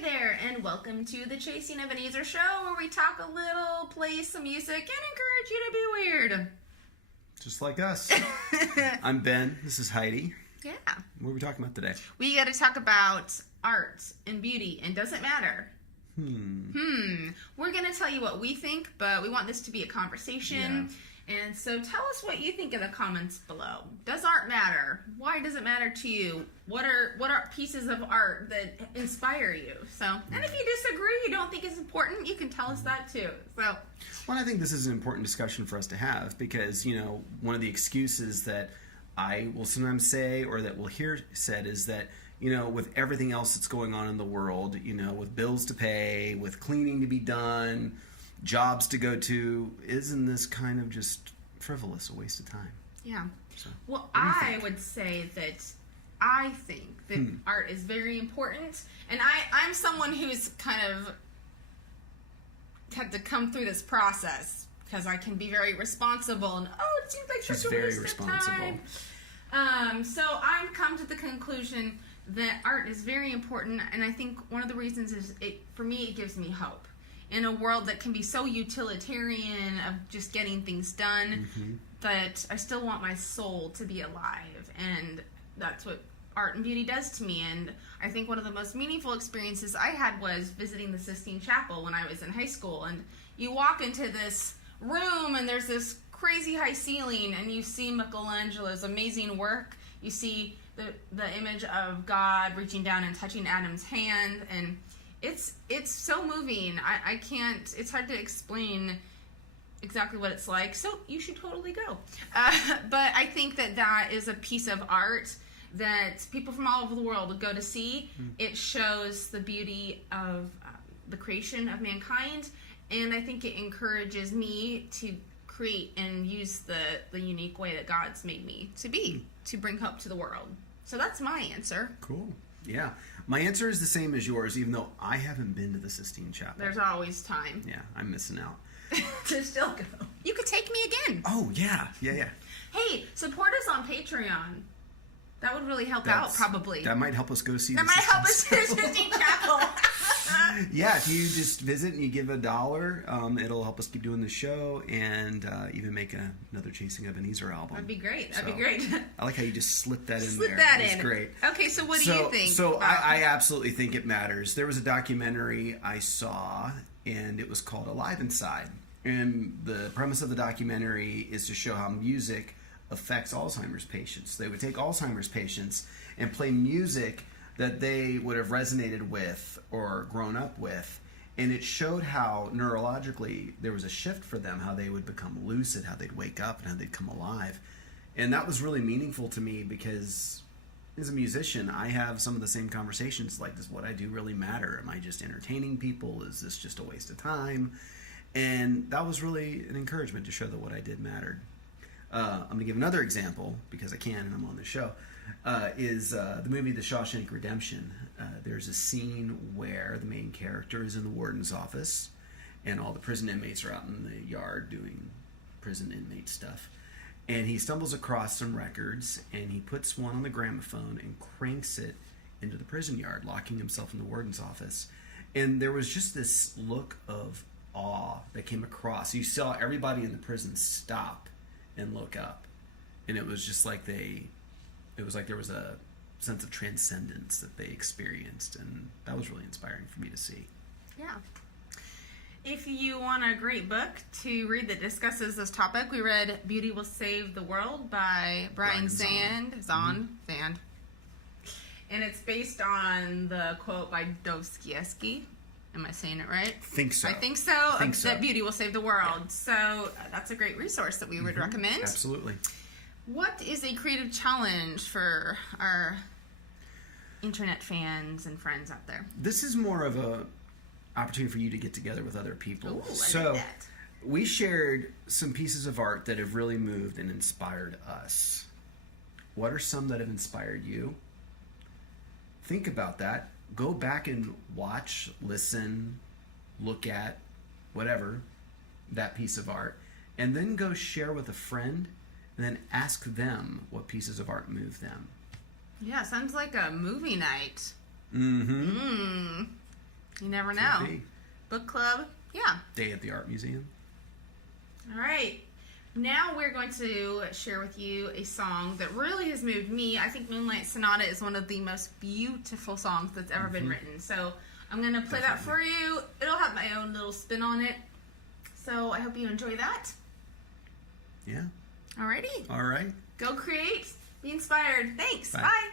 Hey there, and welcome to the Chasing Ebenezer show, where we talk a little, play some music, and encourage you to be weird. Just like us. I'm Ben. This is Heidi. Yeah. What are we talking about today? We got to talk about art and beauty, and does it matter? We're going to tell you what we think, but we want this to be a conversation. Yeah. And so tell us what you think in the comments below. Does art matter? Why does it matter to you? What are pieces of art that inspire you? So, and if you disagree, you don't think it's important, you can tell us that too. So, well, I think this is an important discussion for us to have because, you know, one of the excuses that I will sometimes say or that we'll hear said is that, you know, with everything else that's going on in the world, you know, with bills to pay, with cleaning to be done, jobs to go to, isn't this kind of just frivolous, a waste of time? Yeah. So, well, I would say that I think that art is very important, and I'm someone who's kind of had to come through this process because I can be very responsible, and it seems like she's such a very waste responsible. Of time. So I've come to the conclusion that art is very important, and I think one of the reasons is for me it gives me hope. In a world that can be so utilitarian of just getting things done, that I still want my soul to be alive, and that's what art and beauty does to me. And I think one of the most meaningful experiences I had was visiting the Sistine Chapel when I was in high school, and you walk into this room and there's this crazy high ceiling, and you see Michelangelo's amazing work. You see the image of God reaching down and touching Adam's hand, and it's so moving. I can't, it's hard to explain exactly what it's like, so you should totally go. But I think that is a piece of art that people from all over the world would go to see. It shows the beauty of the creation of mankind, and I think it encourages me to create and use the unique way that God's made me to be, to bring hope to the world. So that's my answer. Cool. Yeah. My answer is the same as yours, even though I haven't been to the Sistine Chapel. There's always time. Yeah, I'm missing out. To still go. You could take me again. Oh, yeah. Hey, support us on Patreon. That would really help out, probably. That might help us go see the Sistine Chapel. Yeah, if you just visit and you give $1, it'll help us keep doing the show and even make another Chasing Ebenezer album. That'd be great. I like how you just slipped that in there. Slip that in. That's great. Okay, so what do you think? So I absolutely think it matters. There was a documentary I saw, and it was called Alive Inside. And the premise of the documentary is to show how music affects Alzheimer's patients. They would take Alzheimer's patients and play music that they would have resonated with or grown up with, and it showed how neurologically there was a shift for them, how they would become lucid, how they'd wake up, and how they'd come alive. And that was really meaningful to me because as a musician, I have some of the same conversations like, does what I do really matter? Am I just entertaining people? Is this just a waste of time? And that was really an encouragement to show that what I did mattered. I'm going to give another example because I can and I'm on the show. Is the movie The Shawshank Redemption. There's a scene where the main character is in the warden's office and all the prison inmates are out in the yard doing prison inmate stuff. And he stumbles across some records and he puts one on the gramophone and cranks it into the prison yard, locking himself in the warden's office. And there was just this look of awe that came across. You saw everybody in the prison stop and look up. And it was just like it was like there was a sense of transcendence that they experienced, and that was really inspiring for me to see. Yeah. If you want a great book to read that discusses this topic, we read Beauty Will Save the World by Brian Zahnd. And it's based on the quote by Dostoevsky. Am I saying it right? I think so. That beauty will save the world. Yeah. So that's a great resource that we would recommend. Absolutely. What is a creative challenge for our internet fans and friends out there? This is more of a opportunity for you to get together with other people. Ooh, I like that. We shared some pieces of art that have really moved and inspired us. What are some that have inspired you? Think about that. Go back and watch, listen, look at, whatever, that piece of art. And then go share with a friend and then ask them what pieces of art moved them. Yeah, sounds like a movie night. You never know. Could be. Book club. Yeah. Day at the art museum. All right. Now we're going to share with you a song that really has moved me. I think Moonlight Sonata is one of the most beautiful songs that's ever been written. So I'm going to play that for you. It'll have my own little spin on it. So I hope you enjoy that. Yeah. Alrighty. All right. Go create. Be inspired. Thanks. Bye. Bye.